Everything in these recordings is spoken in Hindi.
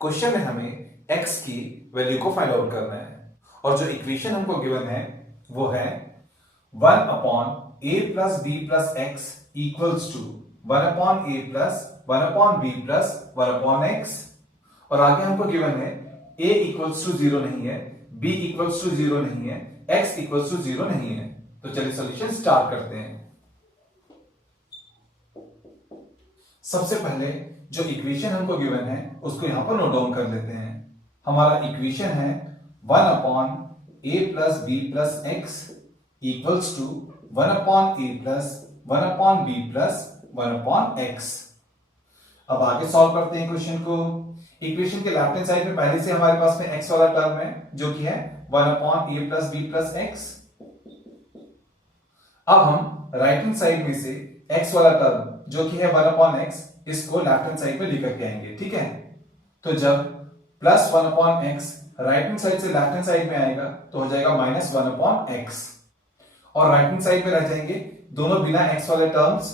क्वेश्चन में हमें x की वैल्यू को फाइंड आउट करना है और जो इक्वेशन हमको गिवन है वो है 1 upon a plus B plus X equals to 1 upon a plus 1 upon b plus 1 upon x। और आगे हमको गिवन है a इक्वल्स टू 0 नहीं है, b इक्वल्स टू 0 नहीं है, x इक्वल्स टू 0 नहीं है। तो चलिए सॉल्यूशन स्टार्ट करते हैं। सबसे पहले जो इक्वेशन हमको गिवन है उसको यहां पर नोट डाउन कर लेते हैं। हमारा इक्वेशन है 1 upon a plus B plus X equals to 1 upon a plus 1 upon b plus 1 upon x। अब आगे सॉल्व करते हैं क्वेश्चन को। इक्वेशन के लेफ्ट हैंड साइड में पहले से हमारे पास में x वाला टर्म है जो कि है 1 upon a plus b plus x। अब हम राइट हैंड साइड में से x वाला टर्म जो कि है 1 अपॉन x इसको लेफ्ट हैंड साइड में लेकर के आएंगे, ठीक है। तो जब plus 1 upon x right hand side से लेफ्ट हैंड साइड में आएगा तो हो जाएगा माइनस 1 अपॉन x और राइट हैंड साइड में रह जाएंगे दोनों बिना x वाले terms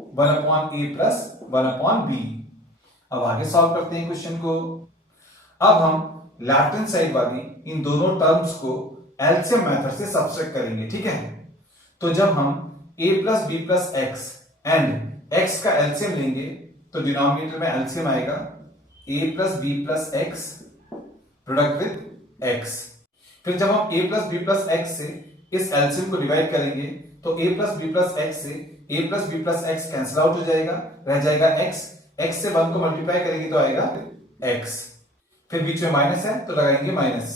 1 upon a plus 1 upon b। अब आगे सॉल्व करते हैं क्वेश्चन को। अब हम लेफ्ट हैंड साइड वाली इन दोनों टर्म्स को एलसीएम मेथड से सब्ट्रैक्ट करेंगे, ठीक है। तो जब हम a plus B plus X and x का एलसीएम लेंगे तो डिनोमिनेटर में एलसीएम आएगा a plus B plus X product with x। फिर जब हम a plus B plus X से इस एलसीएम को डिवाइड करेंगे तो a plus B plus X से a plus B plus X cancel out हो जाएगा, रह जाएगा x। x से 1 को मल्टीप्लाई करेंगे तो आएगा x। फिर बीच में माइनस है तो लगाएंगे माइनस।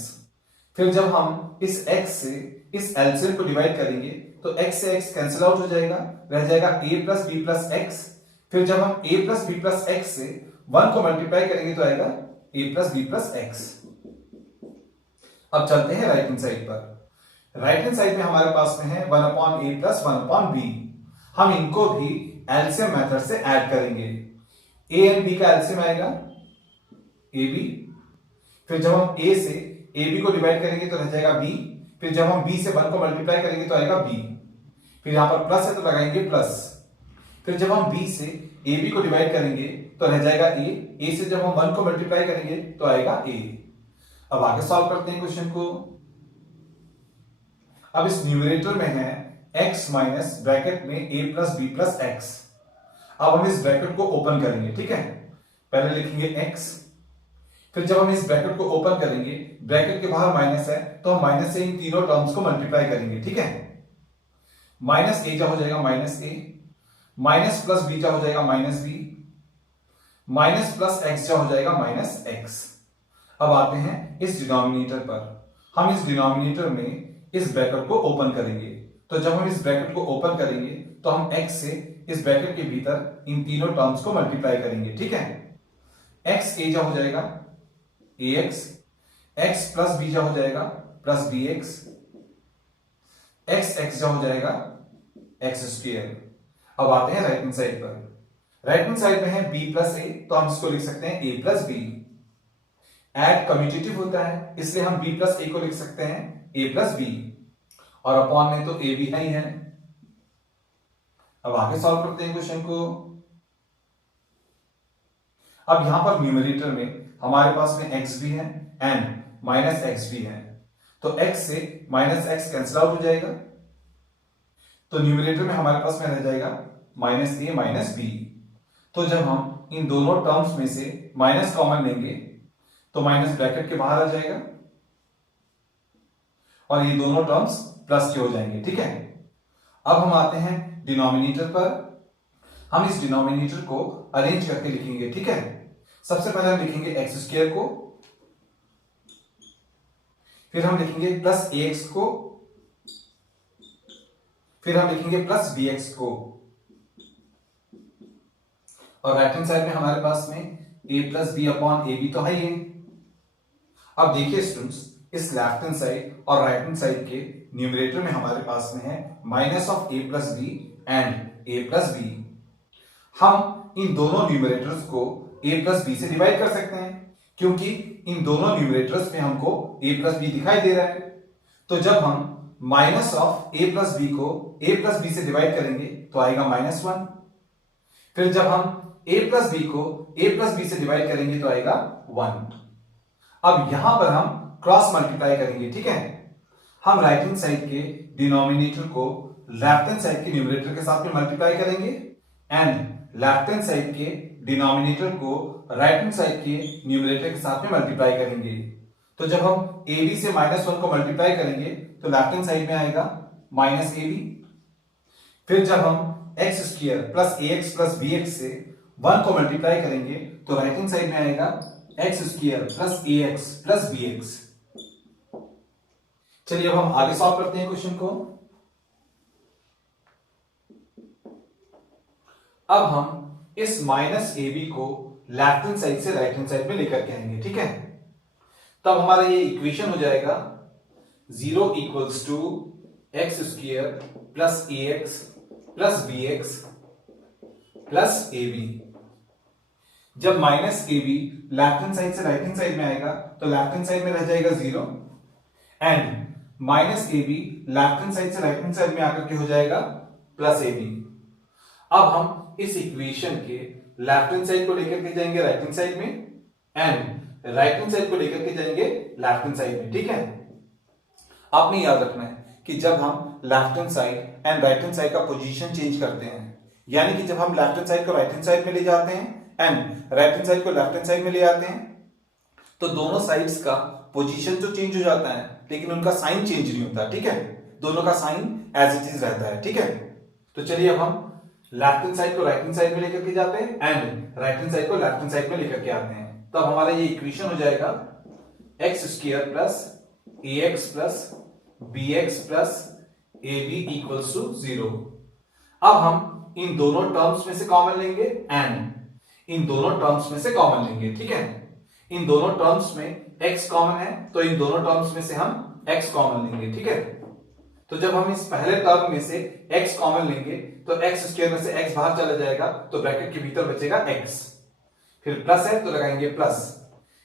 फिर जब हम इस x से इस एलसीएम को डिवाइड करेंगे तो x से x कैंसिल आउट हो जाएगा, रह जाएगा a plus B plus X. फिर जब हम a plus B plus X से 1 को मल्टीप्लाई करेंगे तो आएगा a plus B plus X. अब चलते हैं राइट हैंड साइड पर। राइट हैंड साइड में हमारे पास में है 1 upon a plus 1 upon b। हम इनको भी एलसीएम मेथड से ऐड करेंगे। a एंड b का एलसीएम आएगा ab। फिर जब हम a से ab को डिवाइड करेंगे तो रह जाएगा b। फिर जब हम b से 1 को मल्टीप्लाई करेंगे तो आएगा b। फिर यहां पर प्लस है तो लगाएंगे प्लस। फिर जब हम b से ab को डिवाइड करेंगे तो रह जाएगा a से जब हम 1 को मल्टीप्लाई करेंगे तो आएगा a। अब आगे सॉल्व करते हैं क्वेश्चन को। अब इस न्यूमरेटर में है x माइनस ब्रैकेट में a plus B plus X. अब हम इस ब्रैकेट को ओपन करेंगे, ठीक है। पहले लिखेंगे x। फिर जब हम इस ब्रैकेट को ओपन करेंगे, ब्रैकेट के बाहर माइनस है तो हम माइनस से इन तीनों टर्म्स को मल्टीप्लाई करेंगे, ठीक है। माइनस a जा हो जाएगा minus a, minus plus b जा हो जाएगा minus b, minus plus x जा हो जाएगा माइनस x। अब आते हैं इस डिनोमिनेटर पर। हम इस डिनोमिनेटर में इस ब्रैकेट को ओपन करेंगे। तो जब हम इस ब्रैकेट को ओपन करेंगे तो हम x से इस ब्रैकेट के भीतर इन तीनों टर्म्स को मल्टीप्लाई करेंगे, ठीक है। x a जा हो जाएगा ax, x प्लस b जा हो जाएगा प्लस bx, x x जा हो जाएगा x स्क्वायर। अब आते हैं राइट हैंड साइड पर। राइट हैंड साइड में है b प्लस a तो हम इसको लिख सकते हैं a plus b। Add commutative होता है इसलिए हम b प्लस a को लिख सकते हैं a प्लस b और अपॉन में तो a भी नहीं है। अब आगे सॉल्व करते हैं क्वेश्चन को। अब यहां पर न्यूमरेटर में हमारे पास में x भी है एंड माइनस x भी है तो x से माइनस x कैंसिल आउट हो जाएगा। तो न्यूमरेटर में हमारे पास में रह जाएगा माइनस a माइनस b। तो जब हम इन दोनों टर्म्स में से माइनस कॉमन लेंगे तो माइनस ब्रैकेट के बाहर आ जाएगा और ये दोनों टर्म्स प्लस के हो जाएंगे, ठीक है। अब हम आते हैं डिनोमिनेटर पर। हम इस डिनोमिनेटर को अरेंज करके लिखेंगे, ठीक है। सबसे पहले हम लिखेंगे एक्स स्क्वायर को, फिर हम लिखेंगे प्लस ax को, फिर हम लिखेंगे प्लस bx को और राइट हैंड साइड में हमारे पास में a plus B upon A B तो है ही। अब देखिए स्टूडेंट्स, इस लेफ्ट हैंड साइड और राइट हैंड साइड के न्यूमरेटर में हमारे पास में है minus of a plus B and a plus B. हम इन दोनों न्यूमरेटर्स को a प्लस बी से डिवाइड कर सकते हैं क्योंकि इन दोनों न्यूमरेटर्स में हमको a प्लस बी दिखाई दे रहा है। तो जब हम minus of a plus B को a प्लस बी से डिवाइड करेंगे तो आएगा माइनस 1। फिर जब हम a प्लस बी को a प्लस बी से डिवाइड करेंगे तो आएगा 1। अब यहां पर हम क्रॉस मल्टीप्लाई करेंगे, ठीक है। हम राइट हैंड साइड के डिनोमिनेटर को लेफ्ट हैंड साइड के न्यूमरेटर के साथ में मल्टीप्लाई करेंगे एंड लेफ्ट हैंड साइड के डिनोमिनेटर को राइट हैंड साइड के न्यूमरेटर के साथ में मल्टीप्लाई करेंगे। तो जब हम ab से -1 को मल्टीप्लाई करेंगे तो लेफ्ट हैंड साइड में आएगा -ab। फिर जब हम x square plus ax plus bx से 1 को मल्टीप्लाई करेंगे तो राइट हैंड साइड में आएगा x square plus ax plus bx। चलिए अब हम आगे सॉल्व करते हैं क्वेश्चन को। अब हम इस -ab को लेफ्ट हैंड साइड से राइट हैंड साइड में लेकर के आएंगे, ठीक है। तब हमारा ये इक्वेशन हो जाएगा 0 equals to X square plus ax plus bx plus ab। जब -ab लेफ्ट हैंड साइड से राइट हैंड साइड में आएगा तो लेफ्ट हैंड साइड में रह जाएगा 0 and -ab left hand side से राइट हैंड साइड में आकर के हो जाएगा प्लस ab। अब हम इस इक्वेशन के लेफ्ट हैंड साइड को लेकर के जाएंगे राइट हैंड साइड में एंड राइट हैंड साइड को लेकर के जाएंगे लेफ्ट हैंड साइड में, ठीक है। आपने याद रखना है कि जब हम left hand side and right hand side का पोजीशन चेंज करते हैं, यानी कि जब हम लेफ्ट हैंड साइड को राइट हैंड साइड में ले जाते हैं एंड राइट हैंड साइड को लेफ्ट हैंड साइड में ले आते हैं, तो दोनों साइड्स का पोजीशन तो चेंज हो जाता है लेकिन उनका साइन चेंज नहीं होता, ठीक है। दोनों का साइन एज इट इज रहता है, ठीक है। तो चलिए अब हम लेफ्ट हैंड साइड को राइट हैंड साइड में लेकर के जाते हैं एंड राइट हैंड साइड को लेफ्ट हैंड साइड में लेकर के आते हैं। तो अब हमारा ये इक्वेशन हो जाएगा X square plus ax plus bx plus ab equals to 0। अब हम इन दोनों टर्म्स में से कॉमन लेंगे एंड इन दोनों टर्म्स में से कॉमन लेंगे, ठीक है। इन दोनों टर्म्स में x कॉमन है तो इन दोनों टर्म्स में से हम x कॉमन लेंगे, ठीक है। तो जब हम इस पहले टर्म में से x कॉमन लेंगे तो x स्क्वायर में से x बाहर चला जाएगा तो ब्रैकेट के भीतर बचेगा x। फिर प्लस है तो लगाएंगे प्लस।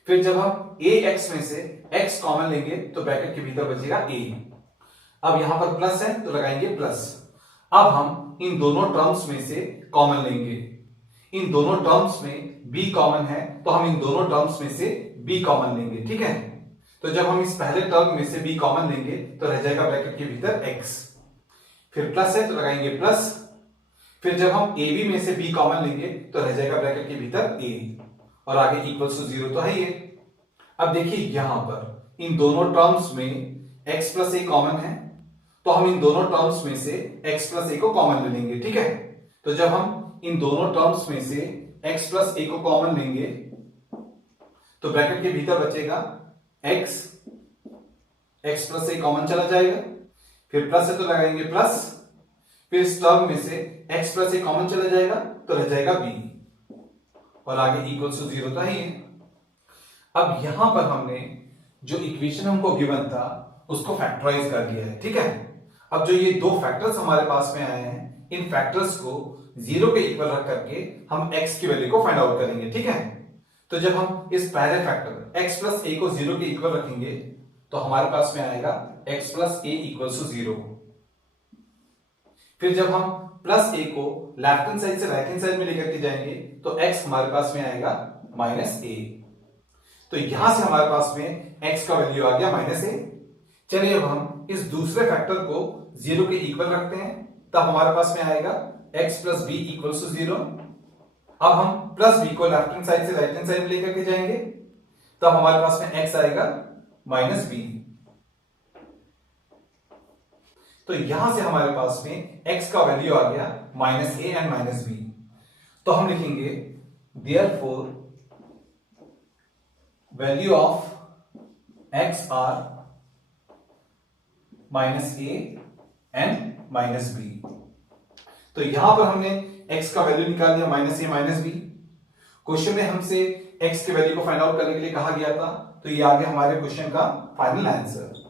फिर जब हम ax में से x कॉमन लेंगे तो ब्रैकेट के भीतर बचेगा a। अब यहां पर प्लस है तो लगाएंगे प्लस। अब हम इन दोनों टर्म्स में से कॉमन लेंगे। इन दोनों टर्म्स में b कॉमन है तो हम इन दोनों टर्म्स में से b कॉमन लेंगे, ठीक है। तो जब हम इस पहले टर्म में से b कॉमन लेंगे तो रह जाएगा ब्रैकेट के भीतर x। फिर प्लस है तो लगाएंगे प्लस। फिर जब हम ab में से b कॉमन लेंगे तो रह जाएगा ब्रैकेट के भीतर a और आगे इक्वल्स टू 0 तो है ये। अब देखिए यहां पर इन दोनों टर्म्स में x प्लस a कॉमन है तो हम इन दोनों टर्म्स में से x प्लस a को कॉमन ले लेंगे, ठीक है। तो जब हम इन दोनों टर्म्स में से x प्लस a को कॉमन लेंगे तो ब्रैकेट के भीतर बचेगा x प्लस a कॉमन चला जाएगा। फिर प्लस है तो लगाएंगे प्लस। फिर इस टर्म में से x प्लस a कॉमन चला जाएगा तो रह जाएगा b और आगे इक्वल्स टू 0 तो है ही। अब यहां पर हमने जो इक्वेशन हमको गिवन था उसको फैक्टराइज कर दिया है, ठीक है। अब जो ये दो फैक्टर्स हमारे पास में आए हैं इन फैक्टर्स को 0 के इक्वल रख करके हम x की वैल्यू को फाइंड आउट करेंगे, ठीक है। तो जब हम इस पहले फैक्टर x प्लस a को 0 के इक्वल रखेंगे तो हमारे पास में आएगा x plus a equals to 0। फिर जब हम प्लस a को लेफ्ट हैंड साइड से राइट हैंड साइड में लेकर के जाएंगे तो x हमारे पास में आएगा माइनस a। तो यहां से हमारे पास में x का वैल्यू आ गया माइनस a। चलिए अब हम इस दूसरे फैक्टर को 0 के इक्वल रखते हैं तब हमारे पास में आएगा x plus b equals to 0। अब हम प्लस b को लेफ्ट हैंड साइड से राइट हैंड साइड में लेकर के जाएंगे तब हमारे पास में x आएगा माइनस b। तो यहां से हमारे पास में x का वैल्यू आ गया minus a and minus b। तो हम लिखेंगे therefore value of x are minus a and minus b। तो यहां पर हमने x का वैल्यू निकाल दिया minus a minus b। Question में हमसे x के वैल्यू को फाइंड आउट करने के लिए कहा गया था तो ये आ गया हमारे क्वेश्चन का फाइनल आंसर।